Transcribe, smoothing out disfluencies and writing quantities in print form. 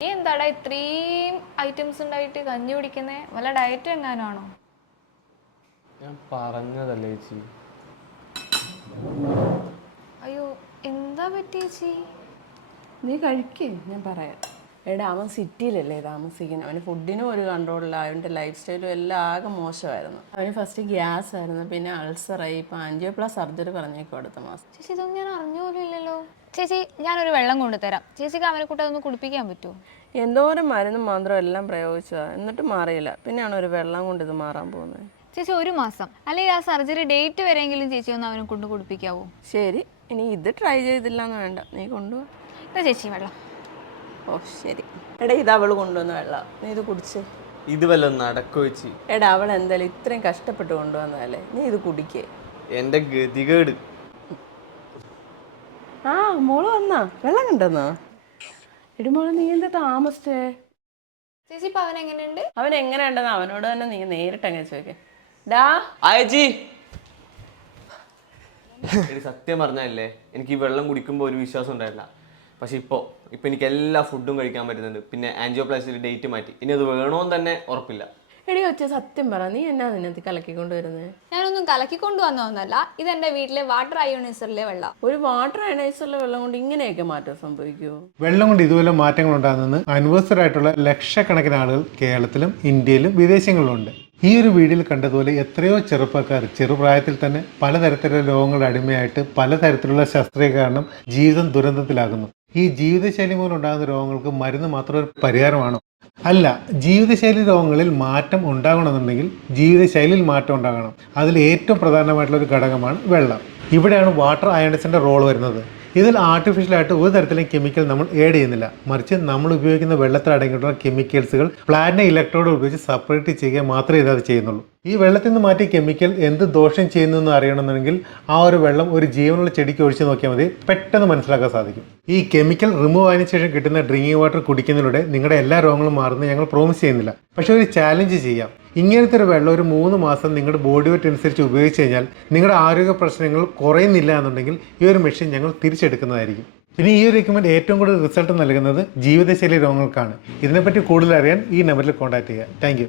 നീ എന്താടാ ഇത്രയും ഐറ്റംസ് ഉണ്ടായിട്ട് കഞ്ഞി കുടിക്കുന്നേ? വല്ല ഡയറ്റ് എങ്ങാനാണോ? ഞാൻ പറഞ്ഞതല്ലേ ചേച്ചി. അയ്യോ, എന്താ പറ്റി ചേച്ചി? നീ കഴിക്കേ, ഞാൻ പറയാം. എടാ, അവൻ സിറ്റിയിലല്ലേ താമസിക്കുന്നത്. അവന് ഫുഡിനും ഒരു കൺട്രോളില്ല. അവൻ്റെ ലൈഫ് സ്റ്റൈലും എല്ലാം ആകെ മോശമായിരുന്നു. അവന് ഫസ്റ്റ് ഗ്യാസ് ആയിരുന്നു, പിന്നെ അൾസറായി. ഇപ്പം ആൻജിയോപ്ലാസ്റ്റി സർജറി പറഞ്ഞേക്കും അടുത്ത മാസം. ചേച്ചി, ഇതൊന്നും ഞാൻ അറിഞ്ഞോലും ഇല്ലല്ലോ. ചേച്ചി, ഞാനൊരു വെള്ളം കൊണ്ടുതരാം. ചേച്ചിക്ക് അവനെ കൂട്ട് അതൊന്ന് കുടിപ്പിക്കാൻ പറ്റുമോ? എന്തോരം മരുന്നും മന്ത്രം എല്ലാം പ്രയോഗിച്ചതാണ്, എന്നിട്ട് മാറിയില്ല. പിന്നെയാണ് ഒരു വെള്ളം കൊണ്ട് ഇത് മാറാൻ പോകുന്നത്. ചേച്ചി, ഒരു മാസം അല്ലെങ്കിൽ ആ സർജറി ഡേറ്റ് വരെയെങ്കിലും ചേച്ചി ഒന്ന് അവനെ കൊണ്ട് കുടിപ്പിക്കാവോ? ശരി, ഇനി ഇത് ട്രൈ ചെയ്തില്ല എന്ന് വേണ്ട, നീ കൊണ്ടുപോവാ. ഇതാ ചേച്ചി വെള്ളം. ഓ ശരി. എടാ, ഇത് അവൾ കൊണ്ടുവന്ന വെള്ളം, നീ ഇത് കുടിച്ച്. ഇത് വല്ലതും നടക്കോ ചേച്ചി? എടാ, അവൾ എന്തായാലും ഇത്രയും കഷ്ടപ്പെട്ട് കൊണ്ടുവന്നതല്ലേ, നീ ഇത് കുടിക്കേ. എൻ്റെ ഗതികേട്. ആ, മോള് വന്നാ വെള്ളം കണ്ടെന്നാ? എടി മോളെ, നീ എന്താ താമസിച്ചേ? ചേച്ചി, ഇപ്പൊ അവൻ എങ്ങനെയുണ്ട്? അവൻ എങ്ങനെയുണ്ടെന്ന് അവനോട് തന്നെ നീ നേരിട്ട് അങ്ങനെ ചോദിക്കേ. ഡാ ചേച്ചി, സത്യം പറഞ്ഞല്ലേ, എനിക്ക് ഈ വെള്ളം കുടിക്കുമ്പോൾ ഒരു വിശ്വാസം ഉണ്ടായില്ല. പക്ഷെ ഇപ്പോൾ എനിക്ക് എല്ലാ ഫുഡും കഴിക്കാൻ പറ്റുന്നുണ്ട്. പിന്നെ ആൻജിയോപ്ലാസ്റ്റിയുടെ ഡേറ്റ് മാറ്റി. ഇനി അത് വേണോന്ന് തന്നെ ഉറപ്പില്ല. എടി ഒച്ച സത്യം പറ, നീ എന്നാ നിന്നത്തി കലക്കിക്കൊണ്ട് വരുന്നത്? ഞാനൊന്നും കലക്കിക്കൊണ്ടു വന്നതൊന്നല്ല. ഇതെന്റെ വീട്ടിലെ വാട്ടർ അയോണൈസറിലെ വെള്ളം. ഒരു വാട്ടർ അയണൈസറിലെ വെള്ളം കൊണ്ട് ഇങ്ങനെയൊക്കെ മാറ്റം സംഭവിക്കുമോ? വെള്ളം കൊണ്ട് ഇതുപോലെ മാറ്റങ്ങൾ ഉണ്ടാകുന്നത് അൻവസ്തരായിട്ടുള്ള ലക്ഷക്കണക്കിന് ആളുകൾ കേരളത്തിലും ഇന്ത്യയിലും വിദേശങ്ങളിലുണ്ട്. ഈ ഒരു വീഡിയോയിൽ കണ്ടതുപോലെ എത്രയോ ചെറുപ്പക്കാർ ചെറുപ്രായത്തിൽ തന്നെ പലതരത്തിലുള്ള രോഗങ്ങളുടെ അടിമയായിട്ട് പലതരത്തിലുള്ള ശസ്ത്രക്രിയ കാരണം ജീവിതം ദുരന്തത്തിലാകുന്നു. ഈ ജീവിതശൈലി മൂലം ഉണ്ടാകുന്ന രോഗങ്ങൾക്ക് മരുന്ന് മാത്രം ഒരു പരിഹാരമാണോ? അല്ല. ജീവിതശൈലി രോഗങ്ങളിൽ മാറ്റം ഉണ്ടാകണമെന്നുണ്ടെങ്കിൽ ജീവിതശൈലിയിൽ മാറ്റം ഉണ്ടാകണം. അതിൽ ഏറ്റവും പ്രധാനമായിട്ടുള്ള ഒരു ഘടകമാണ് വെള്ളം. ഇവിടെയാണ് വാട്ടർ അയണൈസറിൻ്റെ റോൾ വരുന്നത്. ഇതിൽ ആർട്ടിഫിഷ്യലായിട്ട് ഒരു തരത്തിലും കെമിക്കൽ നമ്മൾ ആഡ് ചെയ്യുന്നില്ല. മറിച്ച് നമ്മൾ ഉപയോഗിക്കുന്ന വെള്ളത്തിൽ അടങ്ങിയിട്ടുള്ള കെമിക്കൽസുകൾ പ്ലാന്റിനെ ഇലക്ട്രോഡ് ഉപയോഗിച്ച് സെപ്പറേറ്റ് ചെയ്യുക മാത്രമേ ഇത് ചെയ്യുന്നുള്ളൂ. ഈ വെള്ളത്തിൽ നിന്ന് മാറ്റിയ കെമിക്കൽ എന്ത് ദോഷം ചെയ്യുന്നു എന്ന് അറിയണമെന്നുണ്ടെങ്കിൽ ആ ഒരു വെള്ളം ഒരു ജീവനുള്ള ചെടിക്ക് ഒഴിച്ച് നോക്കിയാൽ മതി, പെട്ടെന്ന് മനസ്സിലാക്കാൻ സാധിക്കും. ഈ കെമിക്കൽ റിമൂവ് ആയതിനു ശേഷം കിട്ടുന്ന ഡ്രിങ്കിങ് വാട്ടർ കുടിക്കുന്നതിലൂടെ നിങ്ങളുടെ എല്ലാ രോഗങ്ങളും മാറുന്നത് ഞങ്ങൾ പ്രോമിസ് ചെയ്യുന്നില്ല. പക്ഷെ ഒരു ചാലഞ്ച് ചെയ്യാം. ഇങ്ങനത്തെ ഒരു വെള്ളം ഒരു 3 മാസം നിങ്ങളുടെ ബോഡി വെയിറ്റ് അനുസരിച്ച് ഉപയോഗിച്ച് കഴിഞ്ഞാൽ നിങ്ങളുടെ ആരോഗ്യ പ്രശ്നങ്ങൾ കുറയുന്നില്ല എന്നുണ്ടെങ്കിൽ ഈ ഒരു മെഷീൻ ഞങ്ങൾ തിരിച്ചെടുക്കുന്നതായിരിക്കും. പിന്നെ ഈ ഒരു റിക്കമെൻഡ് ഏറ്റവും കൂടുതൽ റിസൾട്ട് നൽകുന്നത് ജീവിതശൈലി രോഗങ്ങൾക്കാണ്. ഇതിനെപ്പറ്റി കൂടുതൽ അറിയാൻ ഈ നമ്പറിൽ കോൺടാക്ട് ചെയ്യുക. താങ്ക്